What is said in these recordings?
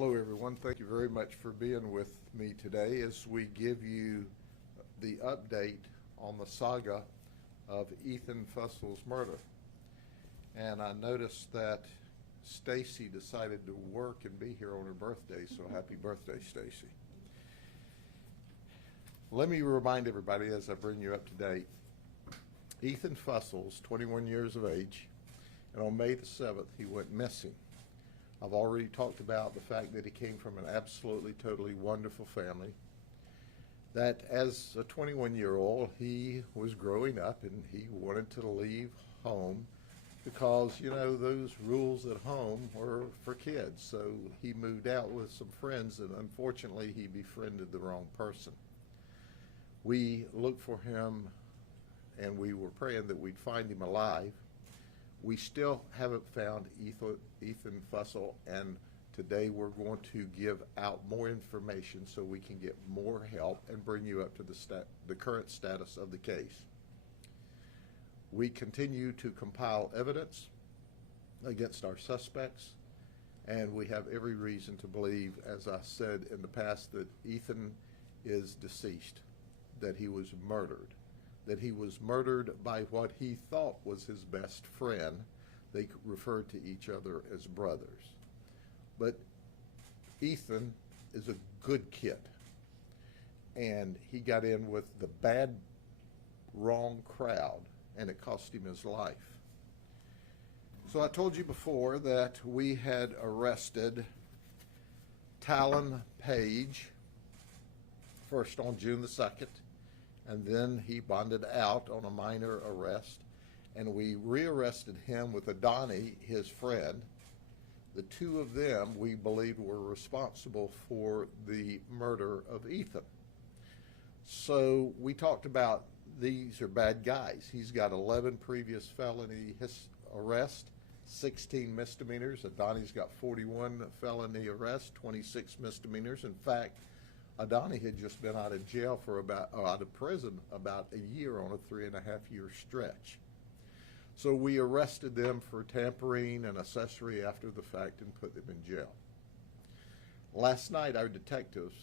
Hello everyone, thank you very much for being with me today as we give you the update on the saga of Ethan Fussel's murder. And I noticed that Stacy decided to work and be here on her birthday, so happy birthday, Stacy. Let me remind everybody as I bring you up to date, Ethan Fussel's 21 years of age, and on May the 7th he went missing. I've already talked about the fact that he came from an absolutely, totally wonderful family, that as a 21-year-old, he was growing up and he wanted to leave home because, you know, those rules at home were for kids. So he moved out with some friends and unfortunately he befriended the wrong person. We looked for him and we were praying that we'd find him alive. We still haven't found Ethan Fussell, and today we're going to give out more information so we can get more help and bring you up to the current status of the case. We continue to compile evidence against our suspects, and we have every reason to believe, as I said in the past, that Ethan is deceased, that he was murdered. That he was murdered by what he thought was his best friend. They referred to each other as brothers. But Ethan is a good kid, and he got in with the bad, wrong crowd, and it cost him his life. So I told you before that we had arrested Talon Page first on June the 2nd, and then he bonded out on a minor arrest, and we rearrested him with Adani, his friend. The two of them, we believe, were responsible for the murder of Ethan. So we talked about these are bad guys. He's got 11 previous felony arrests, 16 misdemeanors. Adani's got 41 felony arrests, 26 misdemeanors. In fact, Adani had just been out of jail out of prison about a year on a 3.5-year stretch. So we arrested them for tampering and accessory after the fact and put them in jail. Last night, our detectives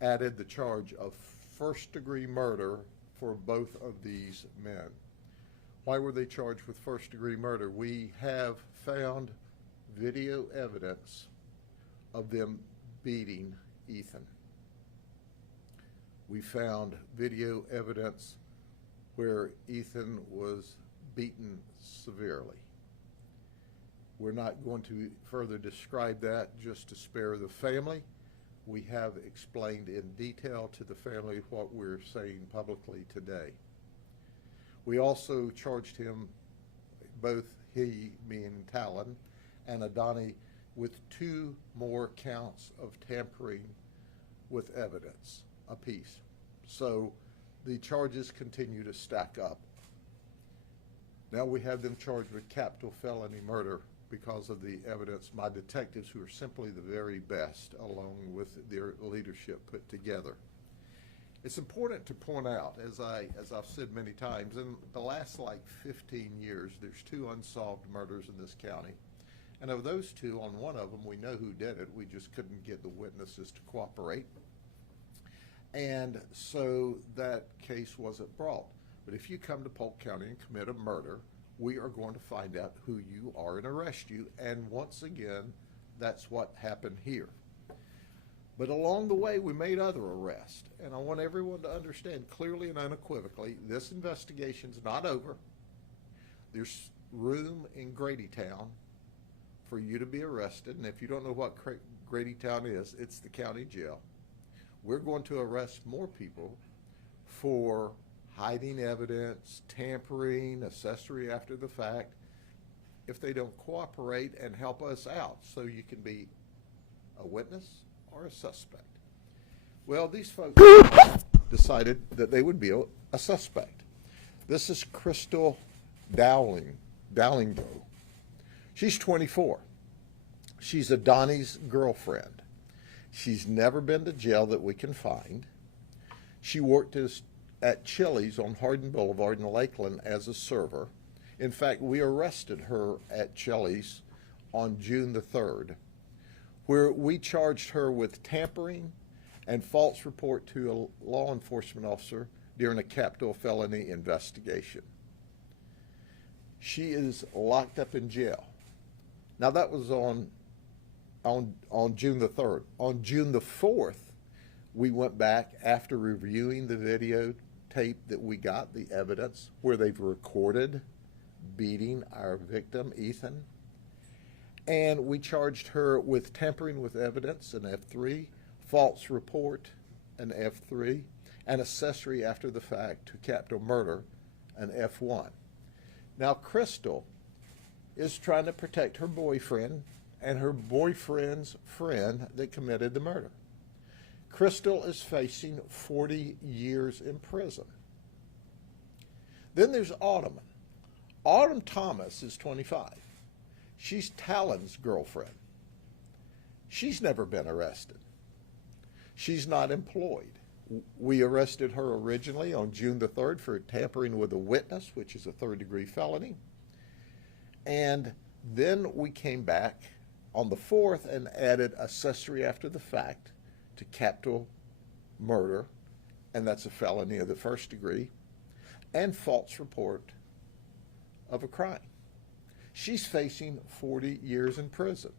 added the charge of first-degree murder for both of these men. Why were they charged with first-degree murder? We have found video evidence of them beating Ethan. We found video evidence where Ethan was beaten severely. We're not going to further describe that just to spare the family. We have explained in detail to the family what we're saying publicly today. We also charged him, both he, meaning Talon, and Adani, with 2 more counts of tampering with evidence apiece. So the charges continue to stack up. Now we have them charged with capital felony murder because of the evidence my detectives, who are simply the very best, along with their leadership, put together. It's important to point out, as I've said many times, in the last 15 years, there's 2 unsolved murders in this county. And of those 2, on one of them, we know who did it. We just couldn't get the witnesses to cooperate. And so that case wasn't brought. But if you come to Polk County and commit a murder, we are going to find out who you are and arrest you. And once again, that's what happened here. But along the way, we made other arrests. And I want everyone to understand clearly and unequivocally, this investigation's not over. There's room in Grady Town for you to be arrested. And if you don't know what Grady Town is, it's the county jail. We're going to arrest more people for hiding evidence, tampering, accessory after the fact, if they don't cooperate and help us out, so you can be a witness or a suspect. Well, these folks decided that they would be a suspect. This is Crystal Dowlingbro. She's 24. She's Adani's girlfriend. She's never been to jail that we can find. She worked at Chili's on Hardin Boulevard in Lakeland as a server. In fact, we arrested her at Chili's on June the 3rd. where we charged her with tampering and false report to a law enforcement officer during a capital felony investigation. She is locked up in jail. Now that was on June the 3rd. On June the 4th, we went back after reviewing the videotape that we got, the evidence, where they've recorded beating our victim, Ethan. And we charged her with tampering with evidence, an F3, false report, an F3, and accessory after the fact to capital murder, an F1. Now, Crystal is trying to protect her boyfriend and her boyfriend's friend that committed the murder. Crystal is facing 40 years in prison. Then there's Autumn. Autumn Thomas is 25. She's Talon's girlfriend. She's never been arrested. She's not employed. We arrested her originally on June the 3rd for tampering with a witness, which is a third-degree felony. And then we came back on the 4th and added accessory after the fact to capital murder, and that's a felony of the first degree, and false report of a crime. She's facing 40 years in prison.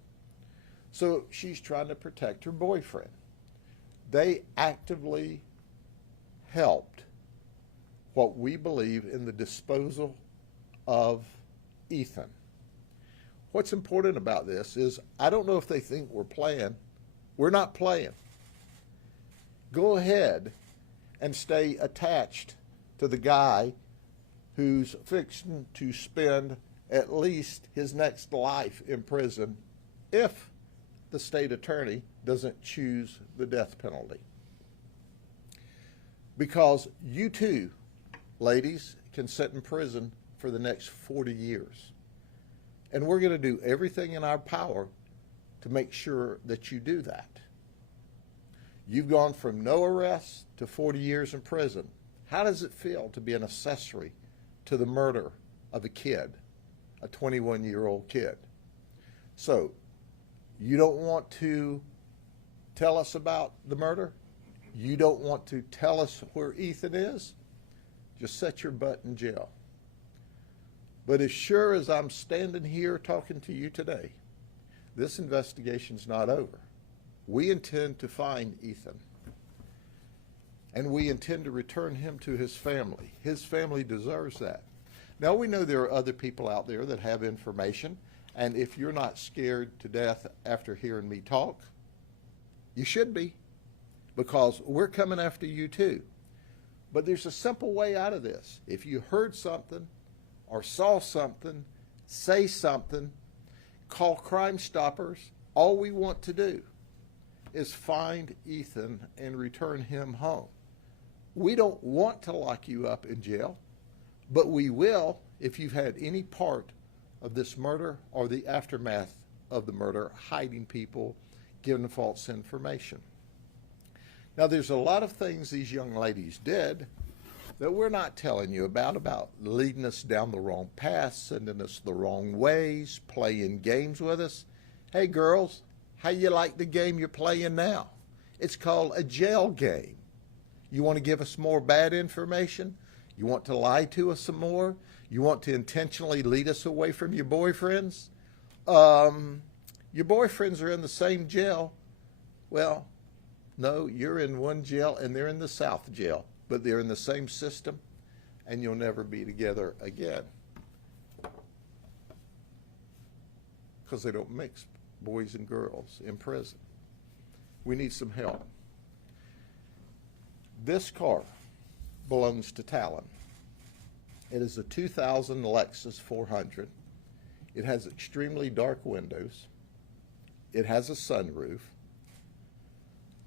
So she's trying to protect her boyfriend. They actively helped what we believe in the disposal of Ethan. What's important about this is I don't know if they think we're playing. We're not playing. Go ahead and stay attached to the guy who's fixing to spend at least his next life in prison if the state attorney doesn't choose the death penalty. Because you too, ladies, can sit in prison for the next 40 years. And we're going to do everything in our power to make sure that you do that. You've gone from no arrest to 40 years in prison. How does it feel to be an accessory to the murder of a kid, a 21-year-old kid? So, you don't want to tell us about the murder? You don't want to tell us where Ethan is? Just set your butt in jail. But as sure as I'm standing here talking to you today, this investigation's not over. We intend to find Ethan, and we intend to return him to his family. His family deserves that. Now, we know there are other people out there that have information, and if you're not scared to death after hearing me talk, you should be, because we're coming after you too. But there's a simple way out of this. If you heard something or saw something, say something, call Crime Stoppers. All we want to do is find Ethan and return him home. We don't want to lock you up in jail, but we will if you've had any part of this murder or the aftermath of the murder, hiding people, giving false information. Now, there's a lot of things these young ladies did that we're not telling you about leading us down the wrong path, sending us the wrong ways, playing games with us. Hey, girls, how you like the game you're playing now? It's called a jail game. You want to give us more bad information? You want to lie to us some more? You want to intentionally lead us away from your boyfriends? Your boyfriends are in the same jail. Well, no, you're in one jail and they're in the South jail, but they're in the same system, and you'll never be together again. Because they don't mix boys and girls in prison. We need some help. This car belongs to Talon. It is a 2000 Lexus 400. It has extremely dark windows. It has a sunroof.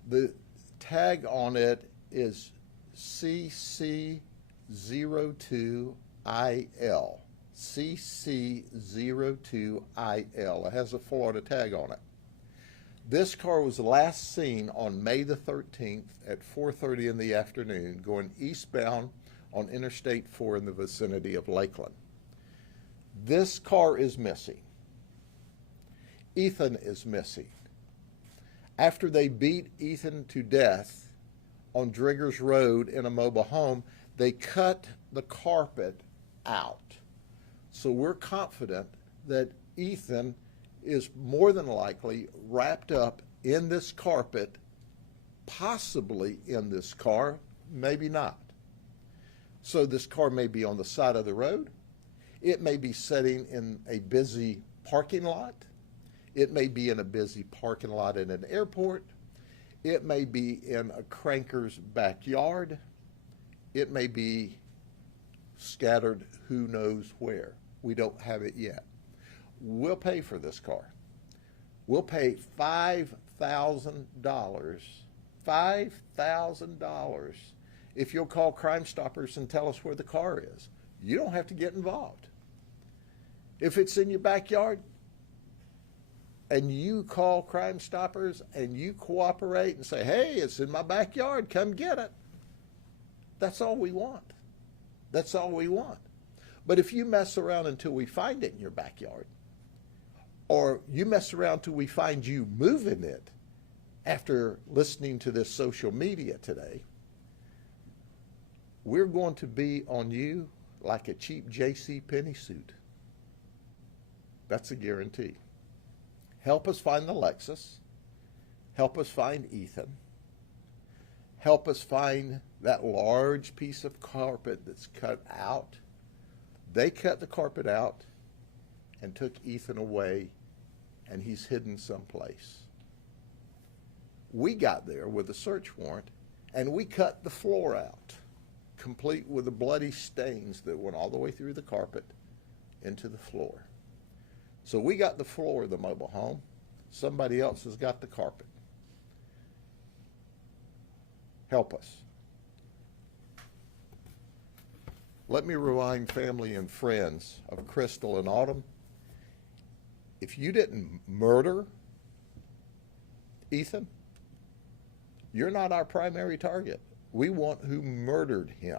The tag on it is CC02IL. CC02IL. It has a Florida tag on it. This car was last seen on May the 13th at 4:30 in the afternoon going eastbound on Interstate 4 in the vicinity of Lakeland. This car is missing. Ethan is missing. After they beat Ethan to death on Driggers Road in a mobile home, they cut the carpet out. So we're confident that Ethan is more than likely wrapped up in this carpet, possibly in this car, maybe not. So this car may be on the side of the road. It may be sitting in a busy parking lot. It may be in a busy parking lot in an airport. It may be in a cranker's backyard. It may be scattered who knows where. We don't have it yet. We'll pay for this car. We'll pay $5,000. $5,000 if you'll call Crime Stoppers and tell us where the car is. You don't have to get involved. If it's in your backyard and you call Crime Stoppers and you cooperate and say, hey, it's in my backyard, come get it. That's all we want. That's all we want. But if you mess around until we find it in your backyard, or you mess around till we find you moving it after listening to this social media today, we're going to be on you like a cheap J.C. Penney suit. That's a guarantee. Help us find the Lexus. Help us find Ethan. Help us find that large piece of carpet that's cut out. They cut the carpet out and took Ethan away, and he's hidden someplace. We got there with a search warrant, and we cut the floor out, complete with the bloody stains that went all the way through the carpet into the floor. So we got the floor of the mobile home. Somebody else has got the carpet. Help us. Let me remind family and friends of Crystal and Autumn. If you didn't murder Ethan, you're not our primary target. We want who murdered him.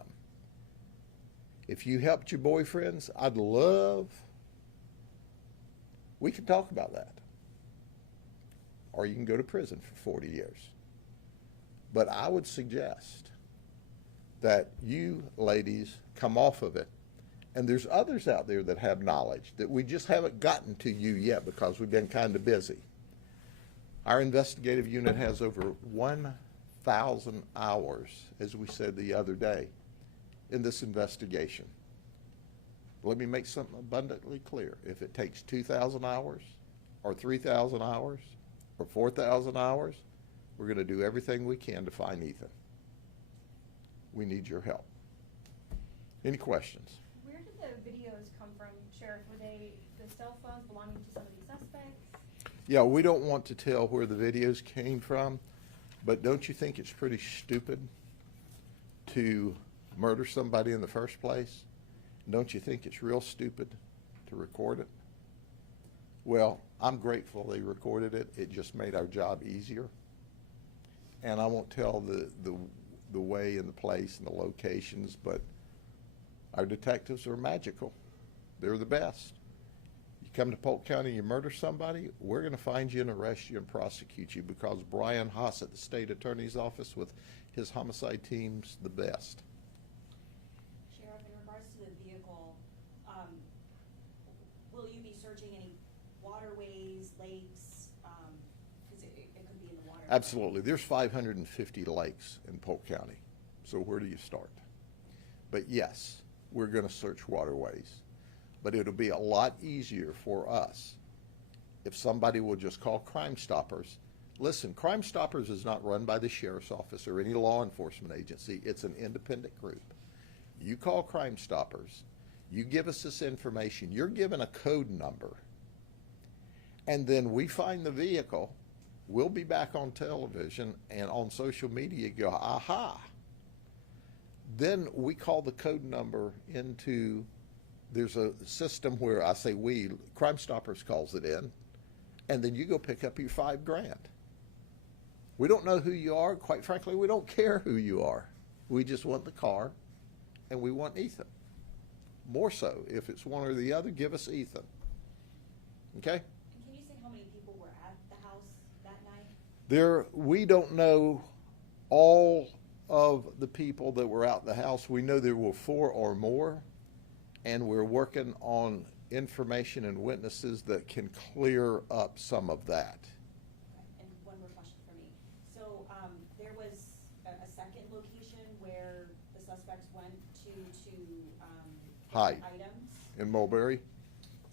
If you helped your boyfriends, I'd love, we can talk about that. Or you can go to prison for 40 years. But I would suggest that you ladies come off of it. And there's others out there that have knowledge that we just haven't gotten to you yet because we've been kind of busy. Our investigative unit has over 1,000 hours, as we said the other day, in this investigation. Let me make something abundantly clear. If it takes 2,000 hours or 3,000 hours or 4,000 hours, we're going to do everything we can to find Ethan. We need your help. Any questions? Where did the videos come from, Sheriff? Were they the cell phones belonging to some of these suspects? Yeah, we don't want to tell where the videos came from, but don't you think it's pretty stupid to murder somebody in the first place? Don't you think it's real stupid to record it? Well, I'm grateful they recorded it. It just made our job easier. And I won't tell the way and the place and the locations, but our detectives are magical. They're the best. You come to Polk County, you murder somebody, we're going to find you and arrest you and prosecute you because Brian Haas at the state attorney's office with his homicide team's the best. Sheriff, in regards to the vehicle, will you be searching any waterways, lakes? Because it could be in the water. Absolutely. There's 550 lakes in Polk County. So where do you start? But yes, we're going to search waterways. But it'll be a lot easier for us if somebody will just call Crime Stoppers. Listen, Crime Stoppers is not run by the sheriff's office or any law enforcement agency. It's an independent group. You call Crime Stoppers. You give us this information. You're given a code number. And then we find the vehicle. We'll be back on television and on social media go, aha. Then we call the code number into, there's a system where I say we, Crime Stoppers calls it in, and then you go pick up your $5,000. We don't know who you are. Quite frankly, we don't care who you are. We just want the car, and we want Ethan. More so, if it's one or the other, give us Ethan. Okay? And can you say how many people were at the house that night? We don't know all of the people that were out in the house. We know there were 4 or more, and we're working on information and witnesses that can clear up some of that. Okay, and one more question for me. So, there was a second location where the suspects went to Hide. burn items? In Mulberry?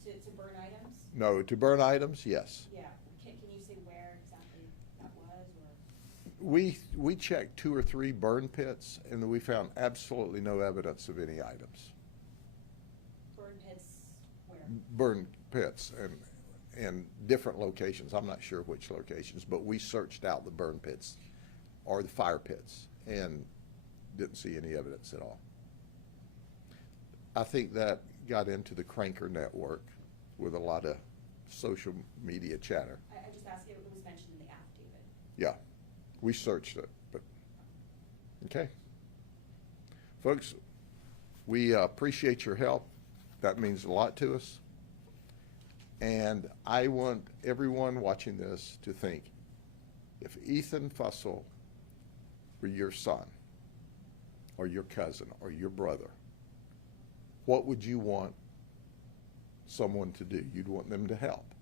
To burn items? No, to burn items, yes. Yeah, can you say where exactly that was, or? We checked 2 or 3 burn pits, and we found absolutely no evidence of any items. Burn pits where? Burn pits in different locations. I'm not sure which locations, but we searched out the burn pits or the fire pits and didn't see any evidence at all. I think that got into the Cranker network with a lot of social media chatter. I just asked if it was mentioned in the affidavit. Yeah, we searched it, but, okay. Folks, we appreciate your help. That means a lot to us. And I want everyone watching this to think, if Ethan Fussell were your son, or your cousin, or your brother, what would you want someone to do? You'd want them to help.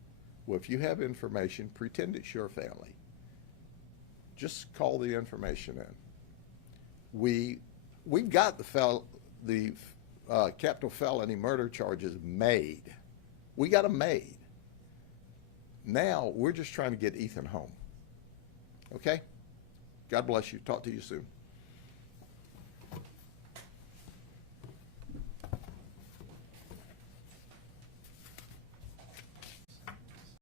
Well, if you have information, pretend it's your family. Just call the information in. We've got the capital felony murder charges made. We got them made. Now we're just trying to get Ethan home. Okay? God bless you. Talk to you soon.